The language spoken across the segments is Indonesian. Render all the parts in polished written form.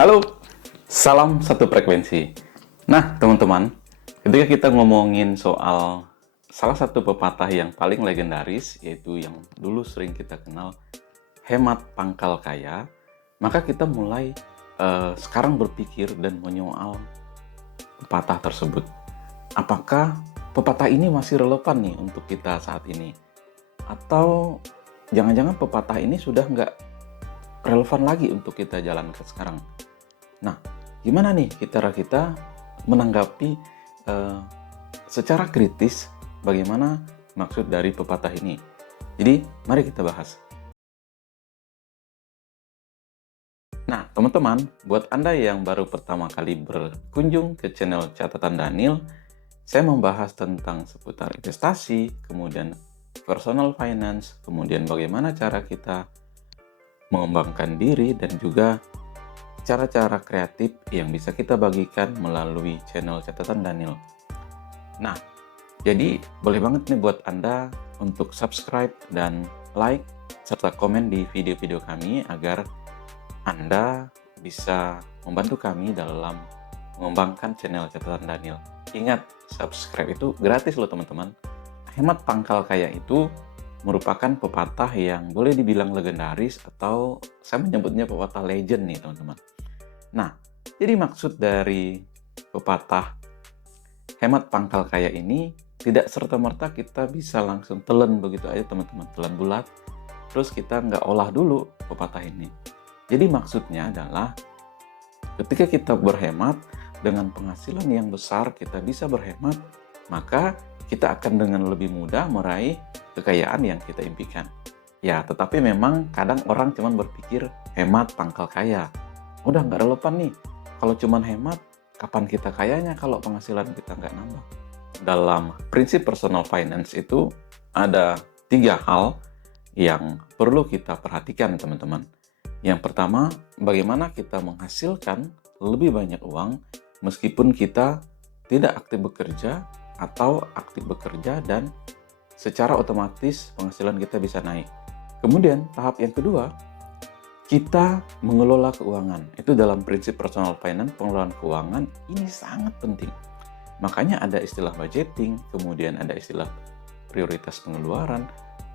Halo, salam satu frekuensi. Nah, teman-teman, ketika kita ngomongin soal salah satu pepatah yang paling legendaris, yaitu yang dulu sering kita kenal, hemat pangkal kaya, maka kita mulai sekarang berpikir dan menyoal pepatah tersebut. Apakah pepatah ini masih relevan nih untuk kita saat ini? Atau jangan-jangan pepatah ini sudah nggak relevan lagi untuk kita jalankan sekarang? Nah, gimana nih kita menanggapi secara kritis bagaimana maksud dari pepatah ini? Jadi, mari kita bahas. Nah, teman-teman, buat Anda yang baru pertama kali berkunjung ke channel Catatan Daniel, saya membahas tentang seputar investasi, kemudian personal finance, kemudian bagaimana cara kita mengembangkan diri, dan juga cara-cara kreatif yang bisa kita bagikan melalui channel Catatan Daniel. Nah, jadi boleh banget nih buat Anda untuk subscribe dan like serta komen di video-video kami agar Anda bisa membantu kami dalam mengembangkan channel Catatan Daniel. Ingat, subscribe itu gratis loh teman-teman. Hemat pangkal kaya itu merupakan pepatah yang boleh dibilang legendaris, atau saya menyebutnya pepatah legend nih teman-teman. Nah, jadi maksud dari pepatah hemat pangkal kaya ini tidak serta-merta kita bisa langsung telan begitu aja teman-teman, telan bulat, terus kita nggak olah dulu pepatah ini. Jadi maksudnya adalah ketika kita berhemat dengan penghasilan yang besar, kita bisa berhemat, maka kita akan dengan lebih mudah meraih kekayaan yang kita impikan. Ya, tetapi memang kadang orang cuma berpikir hemat pangkal kaya. Udah nggak relevan nih. Kalau cuma hemat, kapan kita kayanya kalau penghasilan kita nggak nambah? Dalam prinsip personal finance itu ada 3 hal yang perlu kita perhatikan teman-teman. Yang pertama, bagaimana kita menghasilkan lebih banyak uang meskipun kita tidak aktif bekerja, atau aktif bekerja dan secara otomatis penghasilan kita bisa naik. Kemudian tahap yang kedua, kita mengelola keuangan. Itu dalam prinsip personal finance, pengelolaan keuangan ini sangat penting. Makanya ada istilah budgeting, kemudian ada istilah prioritas pengeluaran,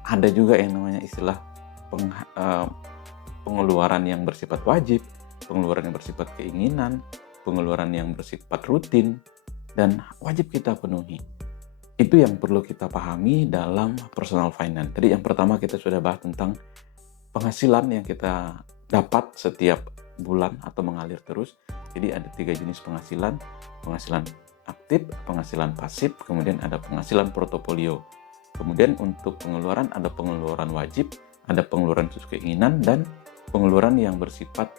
ada juga yang namanya istilah pengeluaran yang bersifat wajib, pengeluaran yang bersifat keinginan, pengeluaran yang bersifat rutin, dan wajib kita penuhi. Itu yang perlu kita pahami dalam personal finance. Tadi yang pertama kita sudah bahas tentang penghasilan yang kita dapat setiap bulan atau mengalir terus. Jadi ada 3 jenis penghasilan. Penghasilan aktif, penghasilan pasif, kemudian ada penghasilan portofolio. Kemudian untuk pengeluaran ada pengeluaran wajib, ada pengeluaran sesuai keinginan, dan pengeluaran yang bersifat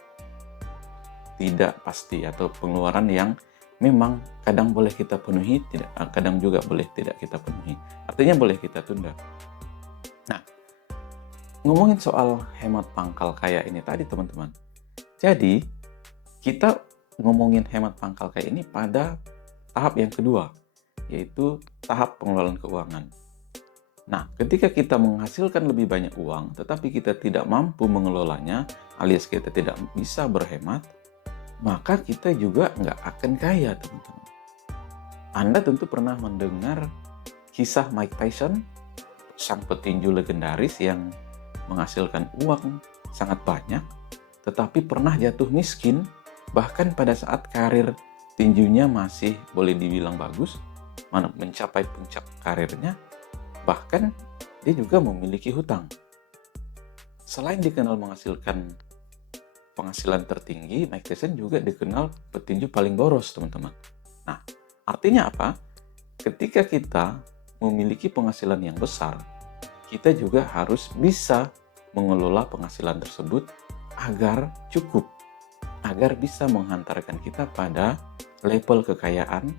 tidak pasti atau pengeluaran yang memang kadang boleh kita penuhi, kadang juga boleh tidak kita penuhi. Artinya boleh kita tunda. Nah, ngomongin soal hemat pangkal kaya ini tadi teman-teman. Jadi, kita ngomongin hemat pangkal kaya ini pada tahap yang kedua, yaitu tahap pengelolaan keuangan. Nah, ketika kita menghasilkan lebih banyak uang, tetapi kita tidak mampu mengelolanya, alias kita tidak bisa berhemat, maka kita juga nggak akan kaya, teman-teman. Anda tentu pernah mendengar kisah Mike Tyson, sang petinju legendaris yang menghasilkan uang sangat banyak, tetapi pernah jatuh miskin, bahkan pada saat karir tinjunya masih boleh dibilang bagus, mencapai puncak karirnya, bahkan dia juga memiliki hutang. Selain dikenal menghasilkan penghasilan tertinggi, Mike Tyson juga dikenal petinju paling boros, teman-teman. Nah, artinya apa? Ketika kita memiliki penghasilan yang besar, kita juga harus bisa mengelola penghasilan tersebut agar cukup, agar bisa menghantarkan kita pada level kekayaan,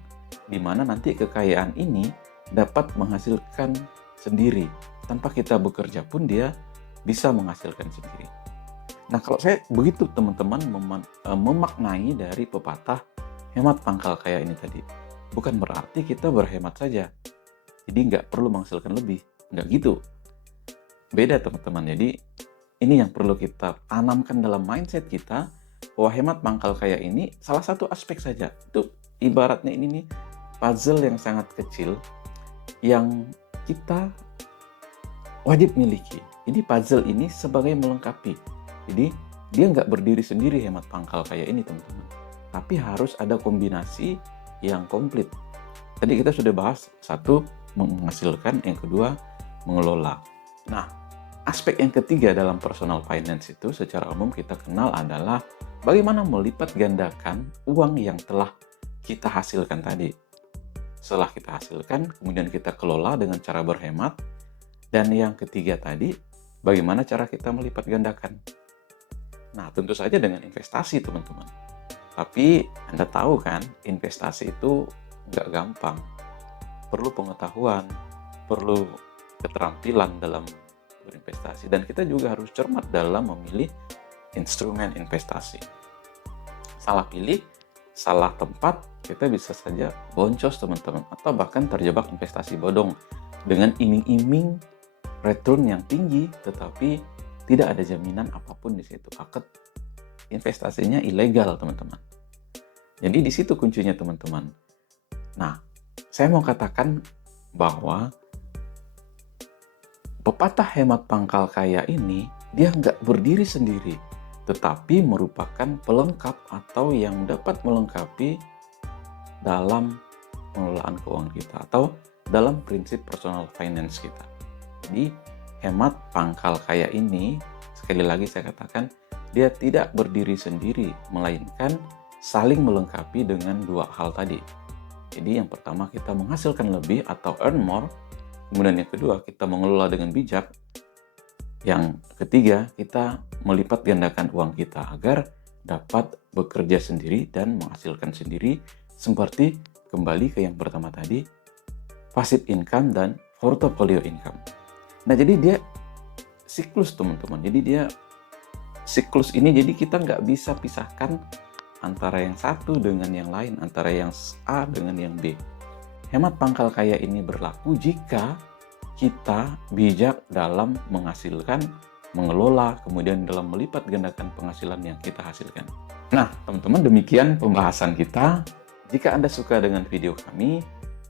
di mana nanti kekayaan ini dapat menghasilkan sendiri. Tanpa kita bekerja pun dia bisa menghasilkan sendiri. Nah, kalau saya begitu teman-teman memaknai dari pepatah hemat pangkal kaya ini tadi. Bukan berarti kita berhemat saja, jadi nggak perlu menghasilkan lebih. Nggak gitu. Beda teman-teman. Jadi ini yang perlu kita tanamkan dalam mindset kita, bahwa hemat pangkal kaya ini salah satu aspek saja. Itu ibaratnya ini nih puzzle yang sangat kecil yang kita wajib miliki. Jadi puzzle ini sebagai melengkapi. Jadi dia nggak berdiri sendiri hemat pangkal kaya ini teman-teman. Tapi harus ada kombinasi yang komplit. Tadi kita sudah bahas, satu menghasilkan, yang kedua mengelola. Nah, aspek yang ketiga dalam personal finance itu secara umum kita kenal adalah bagaimana melipat gandakan uang yang telah kita hasilkan tadi. Setelah kita hasilkan, kemudian kita kelola dengan cara berhemat. Dan yang ketiga tadi, bagaimana cara kita melipat gandakan. Nah, tentu saja dengan investasi teman-teman. Tapi Anda tahu kan, investasi itu nggak gampang. Perlu pengetahuan, perlu keterampilan dalam berinvestasi. Dan kita juga harus cermat dalam memilih instrumen investasi. Salah pilih, salah tempat, kita bisa saja boncos teman-teman. Atau bahkan terjebak investasi bodong dengan iming-iming return yang tinggi, tetapi tidak ada jaminan apapun di situ. Akad investasinya ilegal teman-teman. Jadi di situ kuncinya teman-teman. Nah, saya mau katakan bahwa pepatah hemat pangkal kaya ini dia nggak berdiri sendiri, tetapi merupakan pelengkap atau yang dapat melengkapi dalam pengelolaan keuangan kita atau dalam prinsip personal finance kita. Jadi hemat pangkal kaya ini, sekali lagi saya katakan, dia tidak berdiri sendiri, melainkan saling melengkapi dengan dua hal tadi. Jadi yang pertama kita menghasilkan lebih atau earn more, kemudian yang kedua kita mengelola dengan bijak, yang ketiga kita melipat gandakan uang kita agar dapat bekerja sendiri dan menghasilkan sendiri, seperti kembali ke yang pertama tadi, passive income dan portfolio income. Nah, jadi dia siklus teman-teman. Jadi dia siklus ini, jadi kita nggak bisa pisahkan antara yang satu dengan yang lain, antara yang A dengan yang B. Hemat pangkal kaya ini berlaku jika kita bijak dalam menghasilkan, mengelola, kemudian dalam melipat gandakan penghasilan yang kita hasilkan. Nah, teman-teman, demikian pembahasan kita. Jika Anda suka dengan video kami,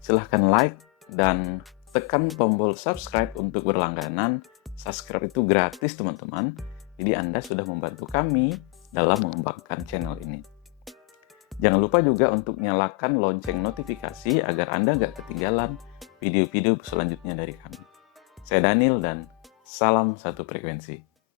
silahkan like dan tekan tombol subscribe untuk berlangganan. Subscribe itu gratis teman-teman. Jadi Anda sudah membantu kami dalam mengembangkan channel ini. Jangan lupa juga untuk nyalakan lonceng notifikasi agar Anda nggak ketinggalan video-video selanjutnya dari kami. Saya Daniel dan salam satu frekuensi.